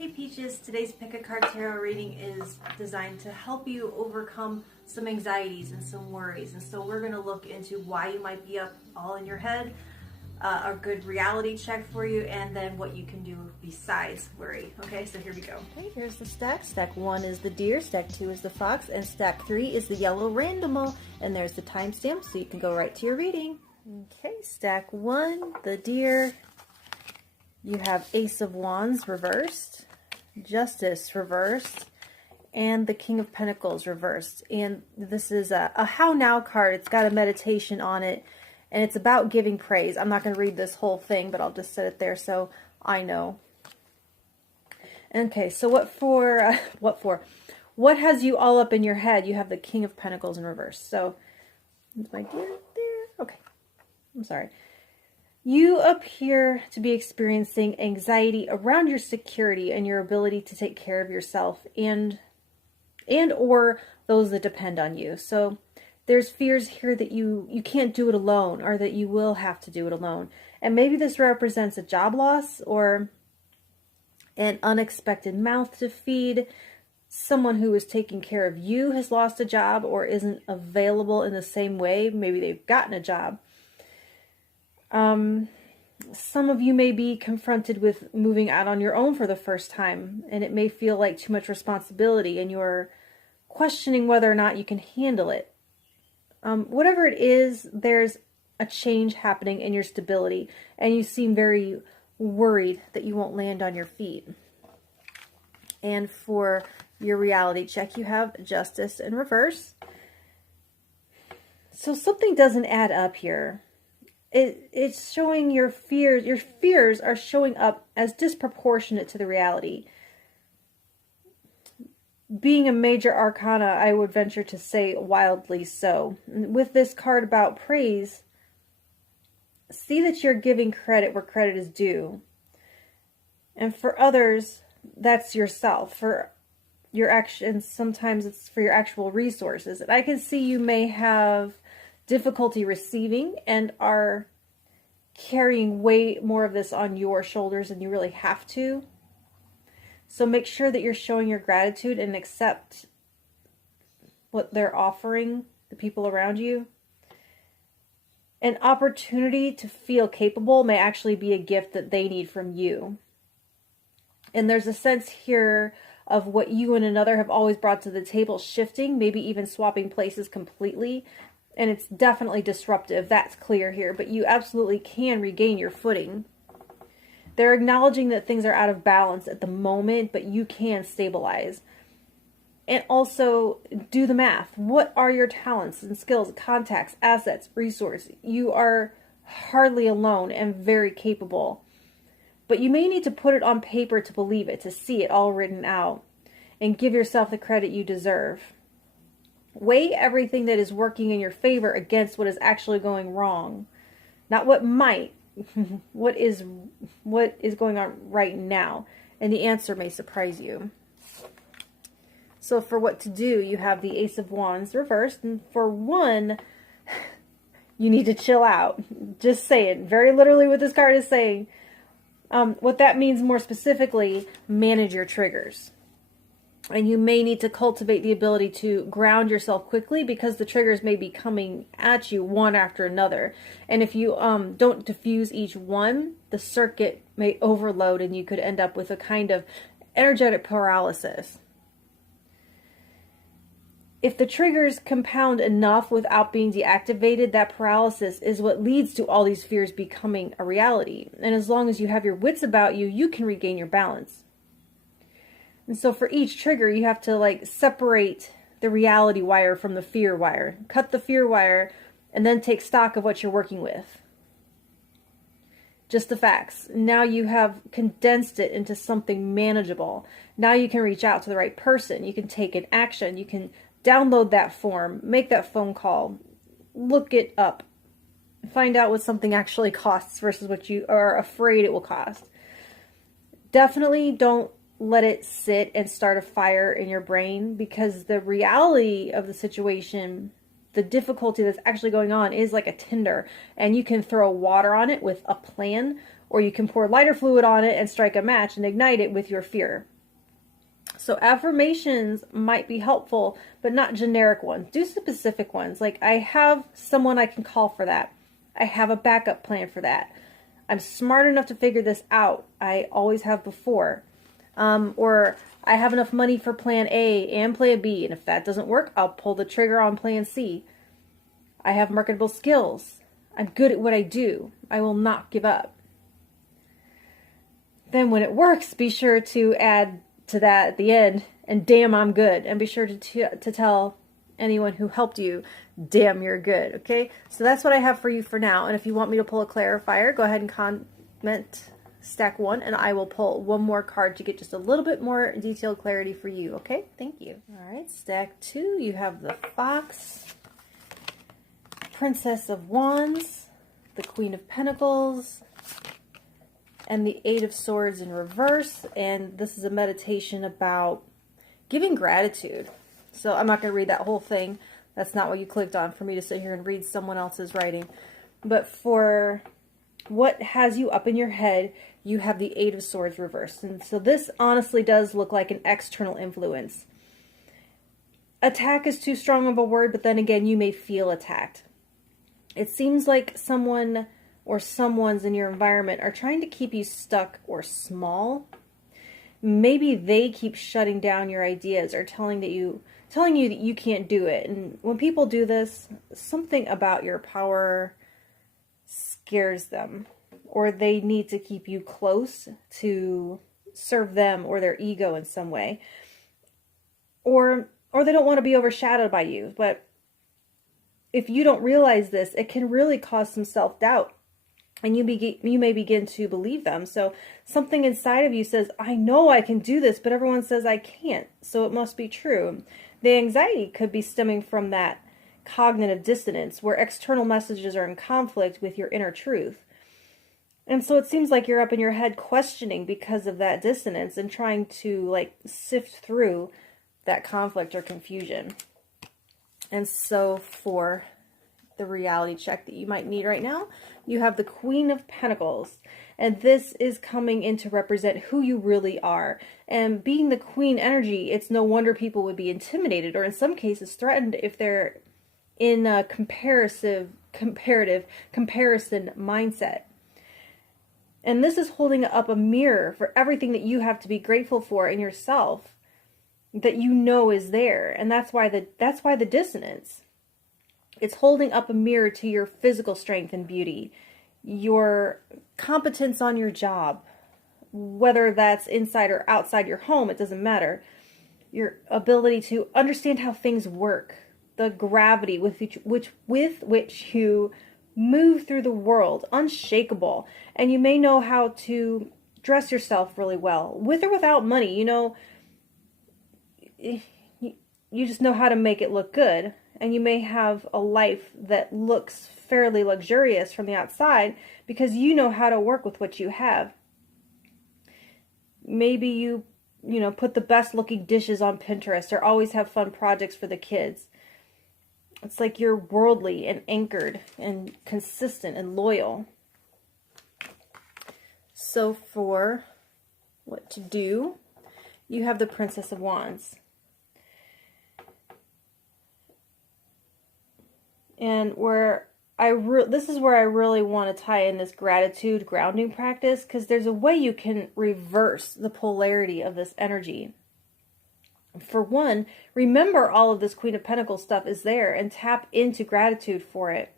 Hey Peaches, today's Pick a Card Tarot reading is designed to help you overcome some anxieties and some worries. And so we're going to look into why you might be up all in your head, a good reality check for you, and then what you can do besides worry. Okay, so here we go. Okay, here's the stack. Stack 1 is the deer, stack 2 is the fox, and stack 3 is the yellow randomo. And there's the timestamp so you can go right to your reading. Okay, stack 1, the deer. You have Ace of Wands reversed, Justice reversed, and the King of Pentacles reversed. And this is a How Now card. It's got a meditation on it, and it's about giving praise. I'm not going to read this whole thing, but I'll just set it there so I know. Okay, so what has you all up in your head? You have the King of Pentacles in reverse. So, is my deer there? Okay, I'm sorry. You appear to be experiencing anxiety around your security and your ability to take care of yourself and or those that depend on you. So there's fears here that you can't do it alone, or that you will have to do it alone. And maybe this represents a job loss or an unexpected mouth to feed. Someone who is taking care of you has lost a job or isn't available in the same way. Maybe they've gotten a job. Some of you may be confronted with moving out on your own for the first time, and it may feel like too much responsibility, and you're questioning whether or not you can handle it. Whatever it is, there's a change happening in your stability, and you seem very worried that you won't land on your feet. And for your reality check, you have Justice in reverse. So something doesn't add up here. It's showing your fears. Your fears are showing up as disproportionate to the reality. Being a major arcana, I would venture to say wildly so. With this card about praise, see that you're giving credit where credit is due. And for others, that's yourself. For your actions, sometimes it's for your actual resources. And I can see you may have difficulty receiving and are carrying way more of this on your shoulders than you really have to. So make sure that you're showing your gratitude and accept what they're offering the people around you. An opportunity to feel capable may actually be a gift that they need from you. And there's a sense here of what you and another have always brought to the table shifting, maybe even swapping places completely. And it's definitely disruptive, that's clear here, but you absolutely can regain your footing. They're acknowledging that things are out of balance at the moment, but you can stabilize. And also, do the math. What are your talents and skills, contacts, assets, resources? You are hardly alone and very capable. But you may need to put it on paper to believe it, to see it all written out, and give yourself the credit you deserve. Weigh everything that is working in your favor against what is actually going wrong. Not what might, what is going on right now. And the answer may surprise you. So for what to do, you have the Ace of Wands reversed. And for one, you need to chill out. Just say it. Very literally what this card is saying. What that means more specifically, manage your triggers. And you may need to cultivate the ability to ground yourself quickly, because the triggers may be coming at you one after another. And if you don't diffuse each one, the circuit may overload and you could end up with a kind of energetic paralysis. If the triggers compound enough without being deactivated, that paralysis is what leads to all these fears becoming a reality. And as long as you have your wits about you, you can regain your balance. And so for each trigger, you have to separate the reality wire from the fear wire. Cut the fear wire and then take stock of what you're working with. Just the facts. Now you have condensed it into something manageable. Now you can reach out to the right person. You can take an action. You can download that form, make that phone call, look it up, find out what something actually costs versus what you are afraid it will cost. Definitely don't let it sit and start a fire in your brain, because the reality of the situation, the difficulty that's actually going on, is like a tinder, and you can throw water on it with a plan, or you can pour lighter fluid on it and strike a match and ignite it with your fear. So affirmations might be helpful, but not generic ones. Do specific ones. Like, I have someone I can call for that. I have a backup plan for that. I'm smart enough to figure this out. I always have before. Or I have enough money for plan A and plan B. And if that doesn't work, I'll pull the trigger on plan C. I have marketable skills. I'm good at what I do. I will not give up. Then when it works, be sure to add to that at the end, and damn, I'm good. And be sure to tell anyone who helped you, damn, you're good. Okay, so that's what I have for you for now. And if you want me to pull a clarifier, go ahead and comment stack 1, and I will pull one more card to get just a little bit more detailed clarity for you. Okay, thank you. All right, stack 2, you have the Fox, Princess of Wands, the Queen of Pentacles, and the Eight of Swords in reverse. And this is a meditation about giving gratitude. So I'm not going to read that whole thing. That's not what you clicked on for me to sit here and read someone else's writing. But for what has you up in your head, you have the Eight of Swords reversed. And so this honestly does look like an external influence. Attack is too strong of a word, but then again, you may feel attacked. It seems like someone or someone's in your environment are trying to keep you stuck or small. Maybe they keep shutting down your ideas or telling you that you can't do it. And when people do this, something about your power scares them, or they need to keep you close to serve them or their ego in some way, or they don't want to be overshadowed by you. But if you don't realize this, it can really cause some self-doubt. And you may begin to believe them. So something inside of you says, I know I can do this, but everyone says I can't. So it must be true. The anxiety could be stemming from that cognitive dissonance where external messages are in conflict with your inner truth. And so it seems like you're up in your head questioning because of that dissonance and trying to sift through that conflict or confusion. And so for the reality check that you might need right now, you have the Queen of Pentacles, and this is coming in to represent who you really are. And being the Queen energy, it's no wonder people would be intimidated or in some cases threatened if they're in a comparative comparison mindset. And this is holding up a mirror for everything that you have to be grateful for in yourself that you know is there. And that's why the dissonance. It's holding up a mirror to your physical strength and beauty, your competence on your job, whether that's inside or outside your home, it doesn't matter. Your ability to understand how things work, the gravity with which you move through the world, unshakable. And you may know how to dress yourself really well, with or without money. You just know how to make it look good. And you may have a life that looks fairly luxurious from the outside because you know how to work with what you have. Maybe you put the best looking dishes on Pinterest or always have fun projects for the kids. It's like you're worldly and anchored and consistent and loyal. So for what to do, you have the Princess of Wands. And this is where I really want to tie in this gratitude grounding practice, because there's a way you can reverse the polarity of this energy. For one, remember all of this Queen of Pentacles stuff is there and tap into gratitude for it.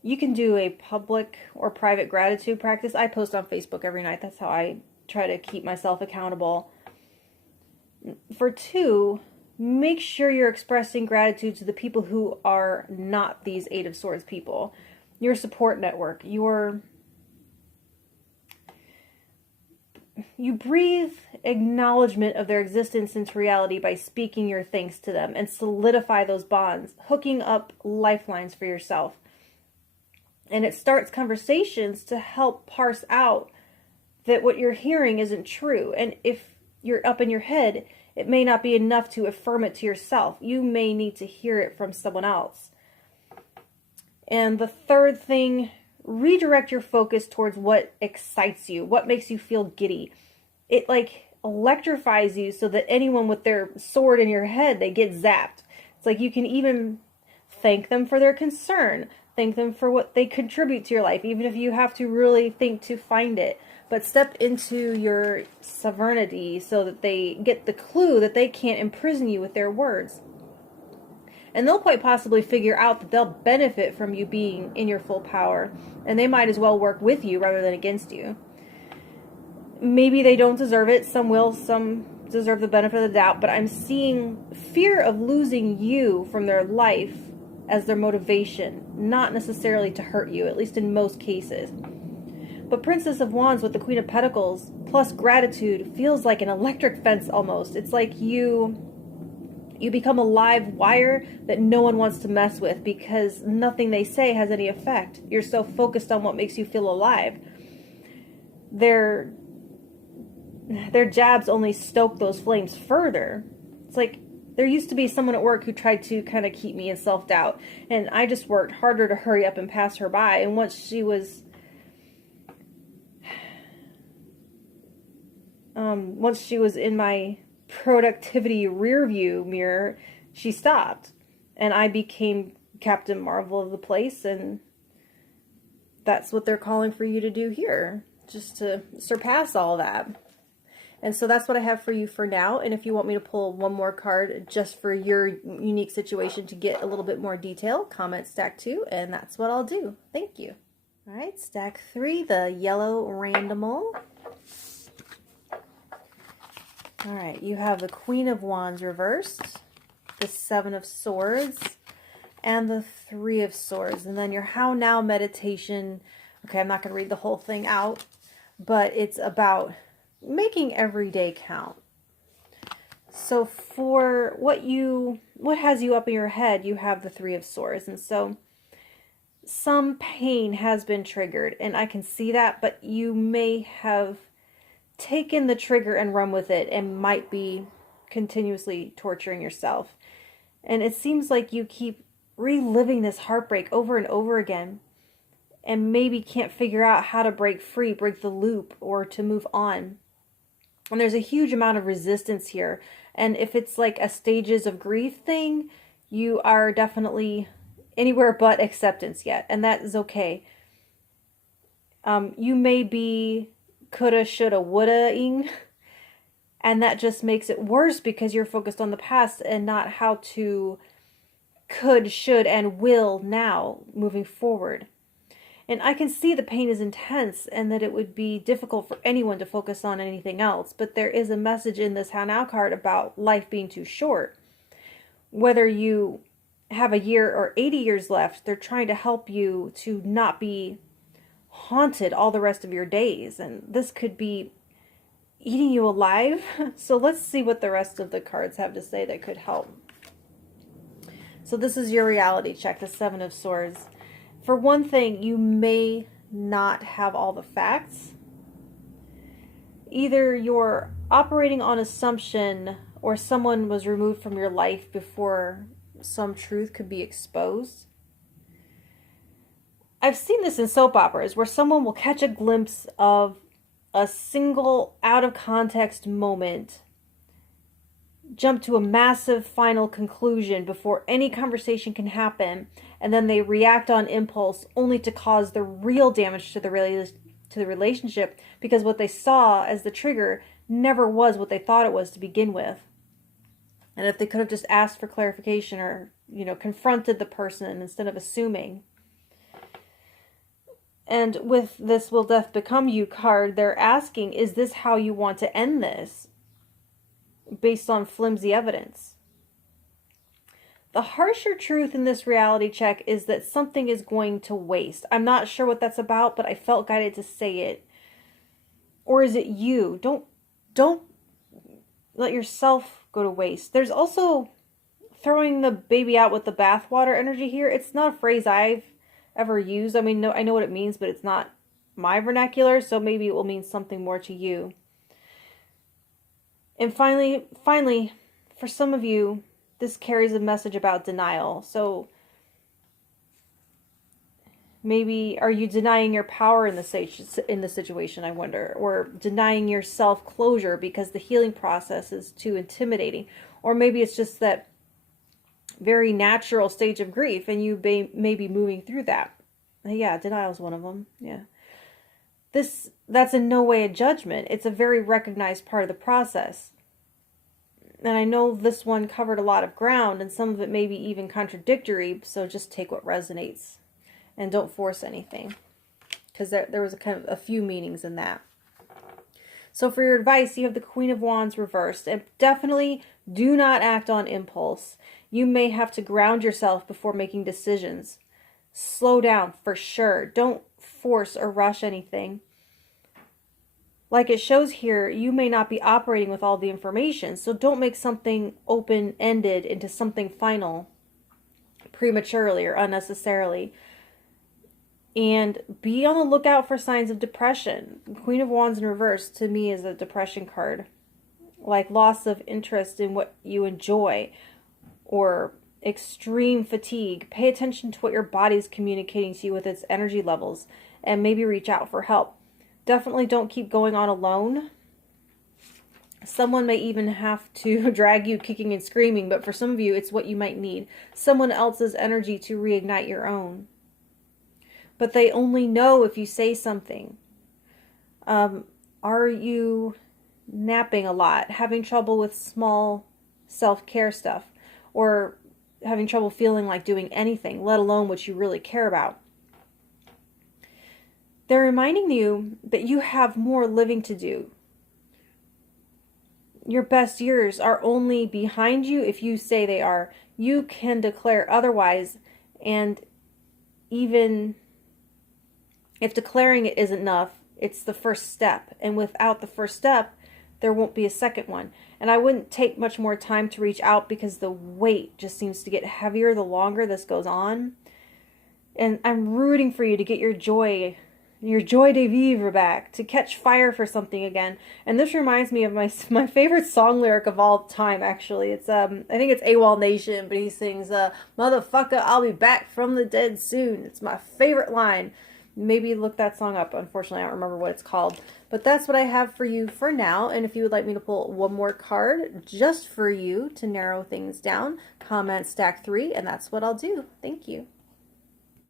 You can do a public or private gratitude practice. I post on Facebook every night. That's how I try to keep myself accountable. For two, make sure you're expressing gratitude to the people who are not these Eight of Swords people. Your support network. You breathe acknowledgement of their existence into reality by speaking your thanks to them and solidify those bonds, hooking up lifelines for yourself. And it starts conversations to help parse out that what you're hearing isn't true. And if you're up in your head, it may not be enough to affirm it to yourself. You may need to hear it from someone else. And the third thing, redirect your focus towards what excites you, what makes you feel giddy. electrifies you so that anyone with their sword in your head, they get zapped. It's like you can even thank them for their concern, thank them for what they contribute to your life, even if you have to really think to find it. But step into your sovereignty so that they get the clue that they can't imprison you with their words. And they'll quite possibly figure out that they'll benefit from you being in your full power. And they might as well work with you rather than against you. Maybe they don't deserve it. Some will. Some deserve the benefit of the doubt. But I'm seeing fear of losing you from their life as their motivation. Not necessarily to hurt you, at least in most cases. But Princess of Wands with the Queen of Pentacles plus gratitude feels like an electric fence almost. It's like you become a live wire that no one wants to mess with because nothing they say has any effect. You're so focused on what makes you feel alive. Their jabs only stoke those flames further. It's like there used to be someone at work who tried to kind of keep me in self-doubt, and I just worked harder to hurry up and pass her by. And once she was in my productivity rear view mirror, she stopped, and I became Captain Marvel of the place. And that's what they're calling for you to do here, just to surpass all that. And so that's what I have for you for now. And if you want me to pull one more card just for your unique situation to get a little bit more detail, comment stack 2, and that's what I'll do. Thank you. All right, stack 3, the yellow randomal. All right, you have the Queen of Wands reversed, the Seven of Swords, and the Three of Swords. And then your How Now meditation. Okay, I'm not going to read the whole thing out, but it's about making every day count. So for what has you up in your head, you have the Three of Swords. And so some pain has been triggered, and I can see that, but you may have taken the trigger and run with it and might be continuously torturing yourself. And it seems like you keep reliving this heartbreak over and over again and maybe can't figure out how to break free, break the loop, or to move on. And there's a huge amount of resistance here. And if it's like a stages of grief thing, you are definitely anywhere but acceptance yet. And that is okay. You may be coulda, shoulda, woulda-ing, and that just makes it worse because you're focused on the past and not how to could, should, and will now moving forward. And I can see the pain is intense and that it would be difficult for anyone to focus on anything else, but there is a message in this How Now card about life being too short. Whether you have a year or 80 years left, they're trying to help you to not be haunted all the rest of your days, and this could be eating you alive. So let's see what the rest of the cards have to say that could help. So this is your reality check, the Seven of Swords. For one thing, you may not have all the facts. Either you're operating on assumption or someone was removed from your life before some truth could be exposed. I've seen this in soap operas where someone will catch a glimpse of a single out of context moment, jump to a massive final conclusion before any conversation can happen, and then they react on impulse only to cause the real damage to the relationship because what they saw as the trigger never was what they thought it was to begin with. And if they could have just asked for clarification or, confronted the person instead of assuming. And with this Will Death Become You card, they're asking, is this how you want to end this? Based on flimsy evidence. The harsher truth in this reality check is that something is going to waste. I'm not sure what that's about, but I felt guided to say it. Or is it you? Don't let yourself go to waste. There's also throwing the baby out with the bathwater energy here. It's not a phrase I've ever used. I mean, no, I know what it means, but it's not my vernacular, so maybe it will mean something more to you. And finally, for some of you, this carries a message about denial. So Maybe are you denying your power in the situation, I wonder, or denying yourself closure because the healing process is too intimidating, or maybe it's just that very natural stage of grief and you may be moving through that. Yeah, denial is one of them. Yeah. That's in no way a judgment. It's a very recognized part of the process. And I know this one covered a lot of ground and some of it may be even contradictory, so just take what resonates. And don't force anything, because there was a few meanings in that. So for your advice, you have the Queen of Wands reversed. And definitely do not act on impulse. You may have to ground yourself before making decisions. Slow down for sure. Don't force or rush anything. Like it shows here, you may not be operating with all the information. So don't make something open-ended into something final prematurely or unnecessarily. And be on the lookout for signs of depression. Queen of Wands in reverse to me is a depression card. Like loss of interest in what you enjoy or extreme fatigue. Pay attention to what your body is communicating to you with its energy levels and maybe reach out for help. Definitely don't keep going on alone. Someone may even have to drag you kicking and screaming, but for some of you, it's what you might need. Someone else's energy to reignite your own. But they only know if you say something. Are you napping a lot? Having trouble with small self-care stuff? Or having trouble feeling like doing anything, let alone what you really care about? They're reminding you that you have more living to do. Your best years are only behind you if you say they are. You can declare otherwise, and even if declaring it isn't enough, it's the first step. And without the first step, there won't be a second one. And I wouldn't take much more time to reach out because the weight just seems to get heavier the longer this goes on. And I'm rooting for you to get your joy de vivre back, to catch fire for something again. And this reminds me of my favorite song lyric of all time, actually. It's I think it's AWOL Nation, but he sings, "Motherfucker, I'll be back from the dead soon." It's my favorite line. Maybe look that song up. Unfortunately, I don't remember what it's called. But that's what I have for you for now. And if you would like me to pull one more card just for you to narrow things down, comment stack 3, and that's what I'll do. Thank you.